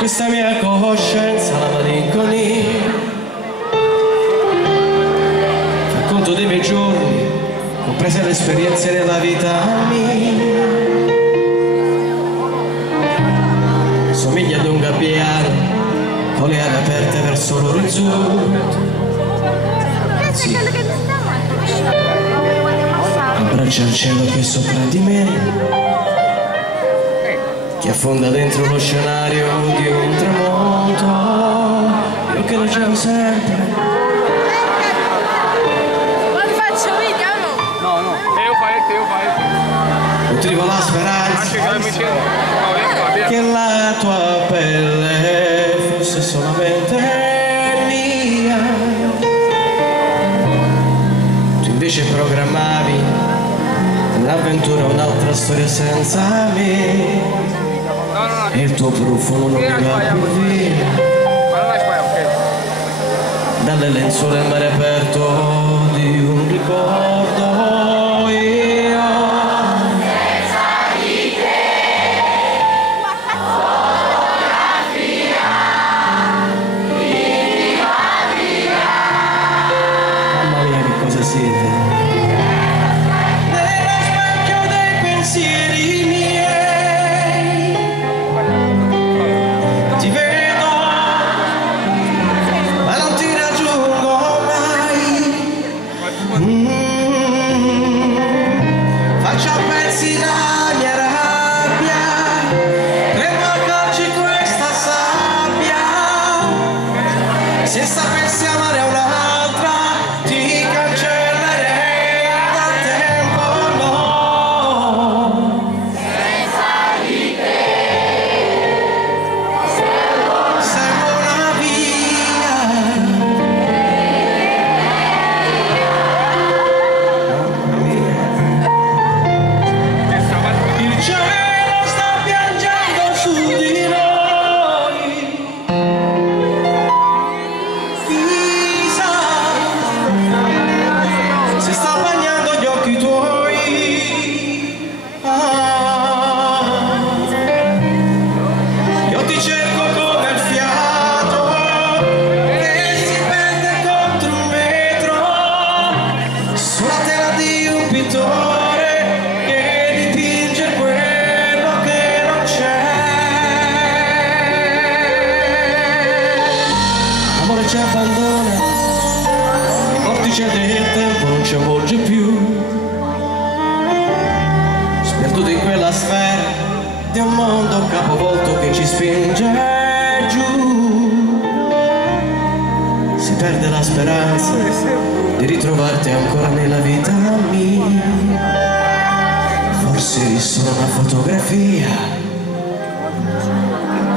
questa mia coscienza, la malinconia, fa conto dei miei giorni, comprese le esperienze della vita mia. Somiglia ad un gabbiano con le ali aperte verso l'orizzonte. Sì. Abbraccia il cielo che è sopra di me, che affonda dentro lo scenario di un tramonto. Io che leggevo sempre. Ma faccio video, no? No, no. Eu fai. Nutrivo la speranza che la tua pelle fosse solamente mia. Tu invece programmavi un'avventura, un'altra storia senza me, e il tuo profumo non mi va più via. Dalle lenzuola al mare aperto di un ricordo. Faccio a pezzi la mia rabbia, prendo a calci questa sabbia. Se sapessi amare un'altra ti cancellerei dal tempo, no. Senza di te serve una via. Il cielo sta piangendo su di noi, chissà se sta bagnando gli occhi tuoi. Io ti cerco come il fiato che si perde contro un vetro, sulla tela di un pittore che dipinge quello che non c'è. L'amore ci abbandona, i vortici del tempo non ci avvolge più, sperduti in quella sfera di un mondo capovolto che ci spinge giù. Si perde la speranza di ritrovarti ancora nella vita mia. Forse eri solo una fotografia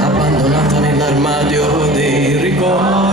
abbandonata nell'armadio dei ricordi.